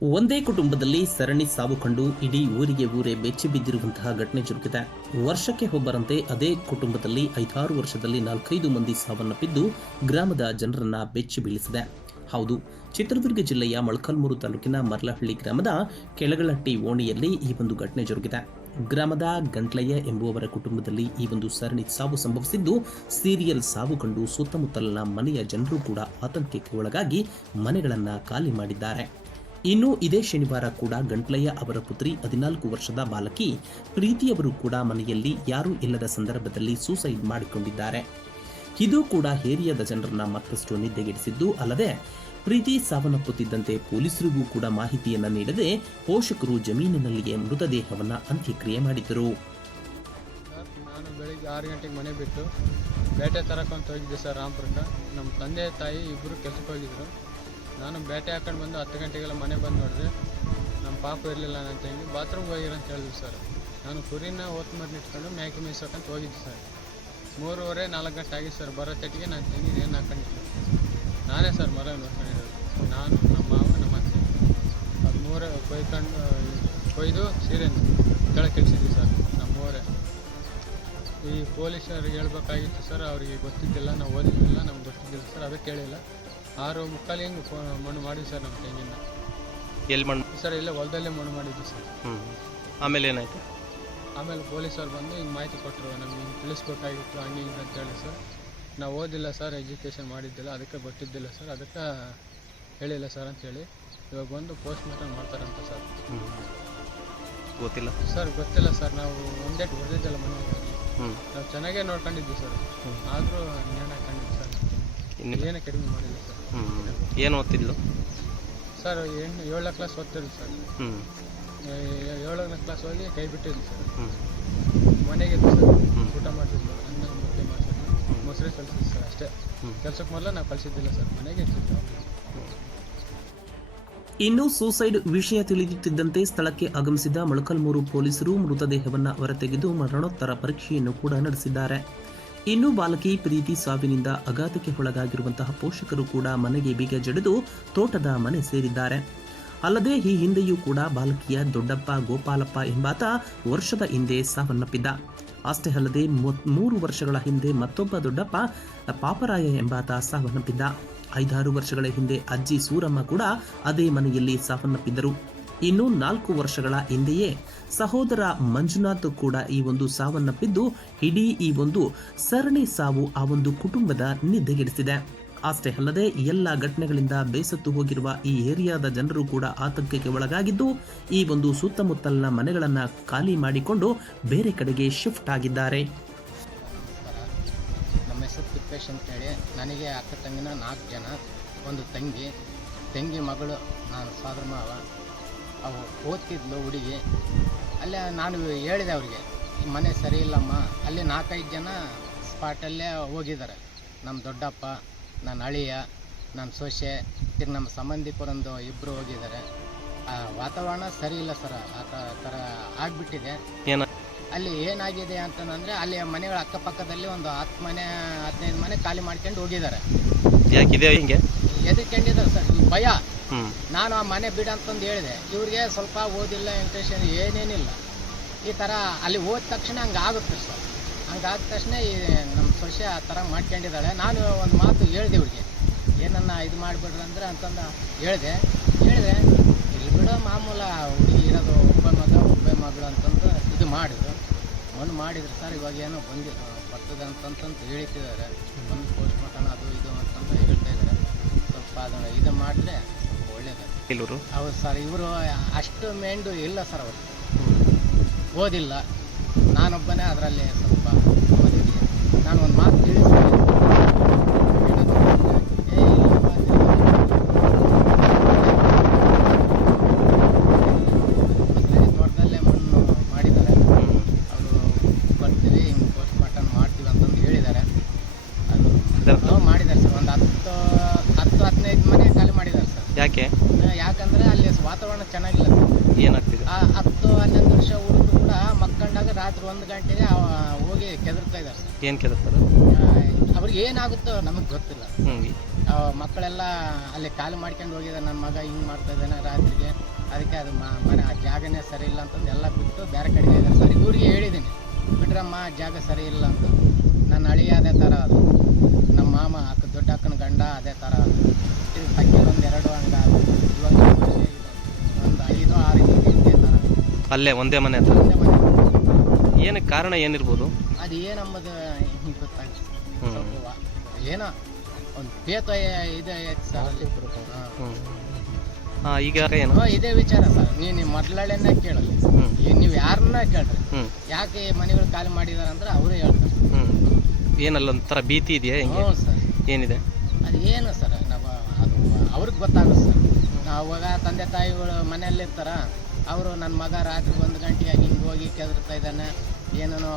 ಒಂದೇ ಕುಟುಂಬದಲ್ಲಿ ಸರಣಿ ಸಾವು ಕಂಡು ಇಡೀ ಊರಿಗೆ ಊರೇ ಬೆಚ್ಚಿ ಬಿದ್ದಿರುವಂತಹ ಘಟನೆ ಜರುಗಿದೆ. ವರ್ಷಕ್ಕೆ ಒಬ್ಬರಂತೆ ಅದೇ ಕುಟುಂಬದಲ್ಲಿ ಐದಾರು ವರ್ಷದಲ್ಲಿ ನಾಲ್ಕೈದು ಮಂದಿ ಸಾವನ್ನಪ್ಪಿದ್ದು ಗ್ರಾಮದ ಜನರನ್ನ ಬೆಚ್ಚಿ ಬೀಳಿಸಿದೆ. ಹೌದು, ಚಿತ್ರದುರ್ಗ ಜಿಲ್ಲೆಯ ಮೊಳಕಾಲ್ಮೂರು ತಾಲೂಕಿನ ಮರ್ಲಹಳ್ಳಿ ಗ್ರಾಮದ ಕೆಳಗಳಟ್ಟಿ ಓಣಿಯಲ್ಲಿ ಈ ಒಂದು ಘಟನೆ ಜರುಗಿದೆ. ಗ್ರಾಮದ ಗಂಟ್ಲಯ್ಯ ಎಂಬುವವರ ಕುಟುಂಬದಲ್ಲಿ ಈ ಒಂದು ಸರಣಿ ಸಾವು ಸಂಭವಿಸಿದ್ದು, ಸೀರಿಯಲ್ ಸಾವು ಕಂಡು ಸುತ್ತಮುತ್ತಲಿನ ಮನೆಯ ಜನರು ಕೂಡ ಆತಂಕಕ್ಕೆ ಒಳಗಾಗಿ ಮನೆಗಳನ್ನು ಖಾಲಿ ಮಾಡಿದ್ದಾರೆ. ಇನ್ನು ಇದೇ ಶನಿವಾರ ಕೂಡ ಗಂಟ್ಲಯ್ಯ ಅವರ ಪುತ್ರಿ ಹದಿನಾಲ್ಕು ವರ್ಷದ ಬಾಲಕಿ ಪ್ರೀತಿಯವರು ಕೂಡ ಮನೆಯಲ್ಲಿ ಯಾರೂ ಇಲ್ಲದ ಸಂದರ್ಭದಲ್ಲಿ ಸೂಸೈಡ್ ಮಾಡಿಕೊಂಡಿದ್ದಾರೆ. ಇದು ಕೂಡ ಹಿರಿಯದ ಜನರನ್ನ ಮತ್ತಷ್ಟು ನಿದ್ದೆಗೆಡಿಸಿದ್ದು ಅಲ್ಲದೆ ಪ್ರೀತಿ ಸಾವನ್ನಪ್ಪುತ್ತಿದ್ದಂತೆ ಪೊಲೀಸರಿಗೂ ಕೂಡ ಮಾಹಿತಿಯನ್ನ ನೀಡದೆ ಪೋಷಕರು ಜಮೀನಿನಲ್ಲಿಯೇ ಮೃತದೇಹವನ್ನು ಅಂತ್ಯಕ್ರಿಯೆ ಮಾಡಿದರು ನಾನು ಬೆಳಿಗ್ಗೆ ಆರು ಗಂಟೆಗೆ ಮನೆ ಬಿಟ್ಟು ಬೇಟೆ ತರಕ್ಕಂತ ಹೋಗಿದ್ದೆ ಸರ್ ರಾಮಪುರಕ್ಕೆ ನಮ್ಮ ತಂದೆ ತಾಯಿ ಇಬ್ಬರು ಕೆಲಸಕ್ಕೆ ಹೋಗಿದ್ರು. ನಾನು ಬೇಟೆ ಹಾಕೊಂಡು ಬಂದು ಹತ್ತು ಗಂಟೆಗೆಲ್ಲ ಮನೆ ಬಂದು ನೋಡಿದ್ರೆ ನಮ್ಮ ಪಾಪ ಇರಲಿಲ್ಲ ನನ್ನ ತಂಗಿ ಬಾತ್ರೂಮ್ ಹೋಗಿರ ಅಂತ ಹೇಳಿದ್ವಿ ಸರ್ ನಾನು ಕುರಿನ ಓತ್ ಮರಿ ಇಟ್ಕೊಂಡು ಮೇಕೆ ಮೇಯ್ಸೋಕಂತ ಹೋಗಿದ್ದೆ ಸರ್ ಮೂರುವರೆ, ನಾಲ್ಕು ಗಂಟೆ ಆಗಿತ್ತು ಸರ್ ಬರೋ ತಟ್ಟಿಗೆ ನಾನು ತಂಗಿ ಏನು ಹಾಕೊಂಡಿದ್ದೆ. ನಾನೇ ಸರ್ ಮರ ನೋಡ್ಕೊಂಡಿರೋದು. ನಾನು, ನಮ್ಮ ಮಾವ, ನಮ್ಮ ಅತ್ತೆ. ಅದು ಮೂರೇ ಕೊಯ್ಕೊಂಡು ಕೊಯ್ದು ಸೀರೆ ಕೆಳಗೆ ಇಳಿಸಿದ್ವಿ ಸರ್ ನಮ್ಮ ಮೂರೇ ಈ ಪೊಲೀಸರಿಗೆ ಹೇಳ್ಬೇಕಾಗಿತ್ತು ಸರ್ ಅವರಿಗೆ ಗೊತ್ತಿದ್ದಿಲ್ಲ, ನಾವು ಓದಿದ್ದಿಲ್ಲ, ನಮ್ಗೆ ಗೊತ್ತಿದ್ದಿಲ್ಲ ಸರ್ ಅದಕ್ಕೆ ಕೇಳಿಲ್ಲ. ಆರು ಮುಕ್ಕಾಲು ಹೆಂಗೆ ಮಣ್ಣು ಮಾಡಿದ್ವಿ ಸರ್ ನಮ್ಮ ತೆಂಗಿನ ಎಲ್ಲಿ ಮಣ್ಣು? ಸರ್ ಇಲ್ಲೇ ಹೊಲದಲ್ಲೇ ಮಣ್ಣು ಮಾಡಿದ್ವಿ ಸರ್. ಹ್ಞೂ ಆಮೇಲೆ ಏನಾಯಿತು? ಆಮೇಲೆ ಪೊಲೀಸರು ಬಂದು ಹಿಂಗೆ ಮಾಹಿತಿ ಕೊಟ್ಟರು ನಮ್ಗೆ ಹಿಂಗೆ ತಿಳಿಸ್ಬೇಕಾಗಿತ್ತು ಹಂಗೆ ಹಿಂಗೆ ಅಂತೇಳಿ ಸರ್. ನಾವು ಓದಿಲ್ಲ ಸರ್ ಎಜುಕೇಷನ್ ಮಾಡಿದ್ದಿಲ್ಲ ಅದಕ್ಕೆ ಗೊತ್ತಿದ್ದಿಲ್ಲ ಸರ್ ಅದಕ್ಕೆ ಹೇಳಿಲ್ಲ ಸರ್ ಅಂತೇಳಿ ಇವಾಗ ಬಂದು ಪೋಸ್ಟ್ ಮಾರ್ಟಮ್ ಮಾಡ್ತಾರಂತ ಸರ್. ಗೊತ್ತಿಲ್ಲ. ಸರ್ ಗೊತ್ತಿಲ್ಲ ಸರ್ ನಾವು ಒಂದೇಟ್ ಬರ್ದಿದ್ದಲ್ಲ ಮನೆ ಹ್ಞೂ ನಾವು ಚೆನ್ನಾಗೇ ನೋಡ್ಕೊಂಡಿದ್ವಿ ಸರ್. ಆದರೂ ಜ್ಞಾನ ಹಾಕೊಂಡಿದ್ವಿ ಸರ್. ಇನ್ನೇನು ಏನೂ ಕಡಿಮೆ ಮಾಡಿಲ್ಲ ಸರ್. ಹ್ಞೂ ಏನು ಓದ್ತಿದ್ಲು? ಸರ್ ಎಂಟು ಏಳನೇ ಕ್ಲಾಸ್ ಓದ್ತಿದ್ರು ಸರ್. ಹ್ಞೂ ಏಳನೇ ಕ್ಲಾಸ್ ಹೋಗಿ ಕೈ ಬಿಟ್ಟಿದ್ರು ಸರ್. ಹ್ಞೂ ಮನೆಗೆ ಸರ್. ಊಟ ಮಾಡ್ತಿದ್ರು ಅನ್ನ ಮುದ್ದೆ ಮಾಡ್ತಿದ್ವಿ ಮೊಸರು ಕಲಿಸಿದ್ವಿ ಸರ್ ಅಷ್ಟೇ. ಕೆಲಸಕ್ಕೆ ಮೊದಲು ನಾವು ಕಲಿಸಿದ್ದಿಲ್ಲ ಸರ್. ಮನೆಗೆ ಇರ್ತಿದ್ವಿ ಇನ್ನು ಸೂಸೈಡ್ ವಿಷಯ ತಿಳಿಯುತ್ತಿದ್ದಂತೆ ಸ್ಥಳಕ್ಕೆ ಆಗಮಿಸಿದ ಮೊಳಕಲ್ಮೂರು ಪೊಲೀಸರು ಮೃತದೇಹವನ್ನು ಹೊರತೆಗೆದು ಮರಣೋತ್ತರ ಪರೀಕ್ಷೆಯನ್ನು ಕೂಡ ನಡೆಸಿದ್ದಾರೆ. ಇನ್ನು ಬಾಲಕಿ ಪ್ರೀತಿ ಸಾವಿನಿಂದ ಅಘಾತಕ್ಕೆ ಒಳಗಾಗಿರುವಂತಹ ಪೋಷಕರು ಕೂಡ ಮನೆಗೆ ಬೀಗ ಜಡಿದು ತೋಟದ ಮನೆ ಸೇರಿದ್ದಾರೆ. ಅಲ್ಲದೆ ಈ ಹಿಂದೆಯೂ ಕೂಡ ಬಾಲಕಿಯ ದೊಡ್ಡಪ್ಪ ಗೋಪಾಲಪ್ಪ ಎಂಬಾತ ವರ್ಷದ ಹಿಂದೆ ಸಾವನ್ನಪ್ಪಿದ್ದ. ಅಷ್ಟೇ ಅಲ್ಲದೆ ಮೂರು ವರ್ಷಗಳ ಹಿಂದೆ ಮತ್ತೊಬ್ಬ ದೊಡ್ಡಪ್ಪ ಪಾಪರಾಯ ಎಂಬಾತ ಸಾವನ್ನಪ್ಪಿದ್ದ. ಐದಾರು ವರ್ಷಗಳ ಹಿಂದೆ ಅಜ್ಜಿ ಸೂರಮ್ಮ ಕೂಡ ಅದೇ ಮನೆಯಲ್ಲಿ ಸಾವನ್ನಪ್ಪಿದ್ದರು. ಇನ್ನು ನಾಲ್ಕು ವರ್ಷಗಳ ಹಿಂದೆಯೇ ಸಹೋದರ ಮಂಜುನಾಥ್ ಕೂಡ ಈ ಒಂದು ಸಾವನ್ನಪ್ಪಿದ್ದು ಇಡೀ ಈ ಒಂದು ಸರಣಿ ಸಾವು ಆ ಒಂದು ಕುಟುಂಬದ ನಿದ್ದೆಗೆಡಿಸಿದೆ. ಅಷ್ಟೇ ಅಲ್ಲದೆ ಎಲ್ಲ ಘಟನೆಗಳಿಂದ ಬೇಸತ್ತು ಹೋಗಿರುವ ಈ ಏರಿಯಾದ ಜನರು ಕೂಡ ಆತಂಕಕ್ಕೆ ಒಳಗಾಗಿದ್ದು, ಈ ಒಂದು ಸುತ್ತಮುತ್ತಲಿನ ಮನೆಗಳನ್ನು ಖಾಲಿ ಮಾಡಿಕೊಂಡು ಬೇರೆ ಕಡೆಗೆ ಶಿಫ್ಟ್ ಆಗಿದ್ದಾರೆ. ನಮ್ಮ ಹೆಸರು ತಿಪ್ಪೇಶ್ ನನಗೆ ಅಕ್ಕ ತಂಗಿನ ನಾಲ್ಕು ಜನ, ಒಂದು ತಂಗಿ. ತಂಗಿ ಮಗಳು, ನಾನು ಸೋದರ ಅವು ಓದ್ತಿದ್ಲು ಹುಡುಗಿ. ಅಲ್ಲೇ ನಾನು ಹೇಳಿದೆ ಅವ್ರಿಗೆ ಮನೆ ಸರಿ ಇಲ್ಲಮ್ಮ. ಅಲ್ಲಿ ನಾಲ್ಕೈದು ಜನ ಸ್ಪಾಟಲ್ಲೇ ಹೋಗಿದ್ದಾರೆ. ನಮ್ಮ ದೊಡ್ಡಪ್ಪ ನನ್ನ ಅಳಿಯ ನನ್ನ ಸೊಸೆ ಈಗ ನಮ್ಮ ಸಂಬಂಧಿಕರೊಂದು ಇಬ್ಬರು ಹೋಗಿದ್ದಾರೆ. ಆ ವಾತಾವರಣ ಸರಿ ಇಲ್ಲ ಸರ್ ಆ ಥರ ಆಗಿಬಿಟ್ಟಿದೆ. ಏನ? ಅಲ್ಲಿ ಏನಾಗಿದೆ ಅಂತಂದರೆ ಅಲ್ಲಿ ಮನೆಗಳ ಅಕ್ಕಪಕ್ಕದಲ್ಲಿ ಒಂದು ಹತ್ತು ಮನೆ ಹದಿನೈದು ಮನೆ ಖಾಲಿ ಮಾಡ್ಕೊಂಡು ಹೋಗಿದ್ದಾರೆ. ಯಾಕಿದೆ ಹಿಂಗೆ? ಎದಕ್ಕೊಂಡಿದ್ದಾರೆ ಸರ್? ಭಯ. ನಾನು ಆ ಮನೆ ಬಿಡ ಅಂತಂದು ಹೇಳಿದೆ. ಇವ್ರಿಗೆ ಸ್ವಲ್ಪ ಓದಿಲ್ಲ ಇಂಟ್ರೆಸ್ಟ್ ಏನೇನಿಲ್ಲ. ಈ ಥರ ಅಲ್ಲಿ ಹೋದ ತಕ್ಷಣ ಹಂಗೆ ಆಗುತ್ತೆ ಸರ್. ಹಂಗಾದ ತಕ್ಷಣ ಈ ನಮ್ಮ ಸೊಸೆ ಆ ಥರ ಮಾಡ್ಕೊಂಡಿದ್ದಾಳೆ. ನಾನು ಒಂದು ಮಾತು ಹೇಳಿದೆ ಇವ್ರಿಗೆ. ಏನನ್ನ ಇದು ಮಾಡಿಬಿಡ್ರಿ ಅಂದ್ರೆ ಅಂತಂದು ಹೇಳಿದೆ. ಹೇಳಿದೆ ಇಲ್ಲಿ ಬಿಡೋ ಮಾಮೂಲ ಹುಡುಗಿ ಇರೋದು ಒಬ್ಬ ಮಗ, ಒಬ್ಬ ಮಗಳು ಅಂತಂದು ಇದು ಮಾಡಿದ್ರು. ಒಂದು ಮಾಡಿದ್ರು ಸರ್, ಇವಾಗ ಏನೋ ಬಂದಿ ಬರ್ತದೆ ಅಂತಂತಂದು ಹೇಳ್ತಿದ್ದಾರೆ ಒಂದು ಪೋಸ್ಟ್ ಮಾರ್ಟಮ್ ಅದು ಇದು ಅಂತಂದು ಹೇಳ್ತಾ ಇದ್ದಾರೆ. ಸ್ವಲ್ಪ ಅದನ್ನು ಇದು ಮಾಡಿದ್ರೆ ಇಲ್ಲೂರು ಹೌದು ಸರ್, ಇವರು ಅಷ್ಟು ಮೇಂಡು ಇಲ್ಲ ಸರ್ ಅವರು. ಓದಿಲ್ಲ. ನಾನೊಬ್ಬನೇ ಅದರಲ್ಲಿ ಸ್ವಲ್ಪ ಓದಿದ್ದೀನಿ. ನಾನು ಒಂದು ಮಾತು ತಿಳಿಸ್ತೀನಿ ಏ, ಇಲ್ಲಪ್ಪ ಅಂತ ತೋಟದಲ್ಲೇ ಮಣ್ಣು ಮಾಡಿದ್ದಾರೆ ಅವರು ಬರ್ತೀವಿ ಹಿಂಗೆ ಪೋಸ್ಟ್ ಮಾರ್ಟಮ್ ಮಾಡ್ತೀವಿ ಅಂತಂದು ಹೇಳಿದ್ದಾರೆ ಅದು ಇದರ್ಥ ನಾವು ಮಾಡಿದ್ದಾರೆ ಸರ್ ಒಂದು ಹತ್ತು ಹತ್ತು ಹದಿನೈದು ಮನೆ ಖಾಲಿ ಮಾಡಿದ್ದಾರೆ ಸರ್ ಯಾಕೆ ಯಾಕಂದ್ರೆ ಅಲ್ಲಿ ವಾತಾವರಣ ಚೆನ್ನಾಗಿಲ್ಲ. ಏನಾಗ್ತಿದೆ? ಆ ಹತ್ತು ಹನ್ನೊಂದು ವರ್ಷ ಹುಡುಗರು ಕೂಡ ಮಕ್ಕಂಡಾಗ ರಾತ್ರಿ ಒಂದು ಗಂಟೆಗೆ ಹೋಗಿ ಕೆದರ್ತಾ ಇದ್ದಾರೆ. ಸರ್ ಏನು ಕೆದರ್ತಾರೆ? ಅವ್ರಿಗೆ ಏನಾಗುತ್ತೋ ನಮಗೆ ಗೊತ್ತಿಲ್ಲ. ಮಕ್ಕಳೆಲ್ಲ ಅಲ್ಲಿ ಕಾಲು ಮಾಡ್ಕೊಂಡು ಹೋಗಿದ್ದಾರೆ ನನ್ನ ಮಗ ಹಿಂಗೆ ಮಾಡ್ತಾ ಇದ್ದಾನೆ ರಾತ್ರಿಗೆ ಅದಕ್ಕೆ ಅದು ಮನೆ ಆ ಜಾಗನೇ ಸರಿ ಇಲ್ಲ ಅಂತಂದು ಎಲ್ಲ ಬಿಟ್ಟು ಬೇರೆ ಕಡೆಗೆ ಇದ್ದಾರೆ. ಸರ್ ಇವ್ರಿಗೆ ಹೇಳಿದ್ದೀನಿ ಬಿಟ್ರಮ್ಮ ಜಾಗ ಸರಿ ಇಲ್ಲ ಅಂತ. ನನ್ನ ಅಳಿಯ ಅದೇ ಥರ ಅದು. ನಮ್ಮ ಮಾಮ ಅಕ್ಕ ದೊಡ್ಡ ಅಕ್ಕನ ಗಂಡ ಅದೇ ಥರ ಅದು. ಇದು ಒಂದು ಎರಡು ಹಂಗ ಇವಾಗ ಅಲ್ಲೇ ಒಂದೇ ಮನೆ ಹತ್ರ. ಏನಕ್ಕೆ ಕಾರಣ ಏನಿರ್ಬೋದು? ಅದು ಹಿಂಗೆ ಗೊತ್ತಾಗ್ತದೆ ಏನೋ ಒಂದು ಪೇತ ಇದೆ ಸರ್ ಹಾ. ಈಗ ಏನು? ಇದೇ ವಿಚಾರ ಸರ್. ನೀನು ಮೊದಲಳೆನೇ ಕೇಳಲ್ಲ ಹ್ಞೂ ನೀವು ಯಾರನ್ನ ಕೇಳ್ರಿ. ಯಾಕೆ ಮನೆಗಳು ಖಾಲಿ ಮಾಡಿದಾರೆ ಅಂದ್ರೆ ಅವರೇ ಹೇಳ್ತಾರೆ. ಏನಲ್ಲ ಒಂಥರ ಭೀತಿ ಇದೆಯಾ ಹೆಂಗೆ? ಸರ್. ಏನಿದೆ? ಅದು ಏನು ಸರ್ ನಾವು ಅದು ಅವ್ರಿಗೆ ಗೊತ್ತಾಗುತ್ತೆ ಸರ್. ಅವಾಗ ತಂದೆ ತಾಯಿಗಳು ಮನೆಯಲ್ಲಿ ಇರ್ತಾರ? ಅವರು ನನ್ನ ಮಗ ರಾತ್ರಿ ಒಂದು ಗಂಟೆಯಾಗಿ ಹಿಂಗೆ ಹೋಗಿ ಕೆದರ್ತಾ ಇದ್ದಾನೆ. ಏನೇನೋ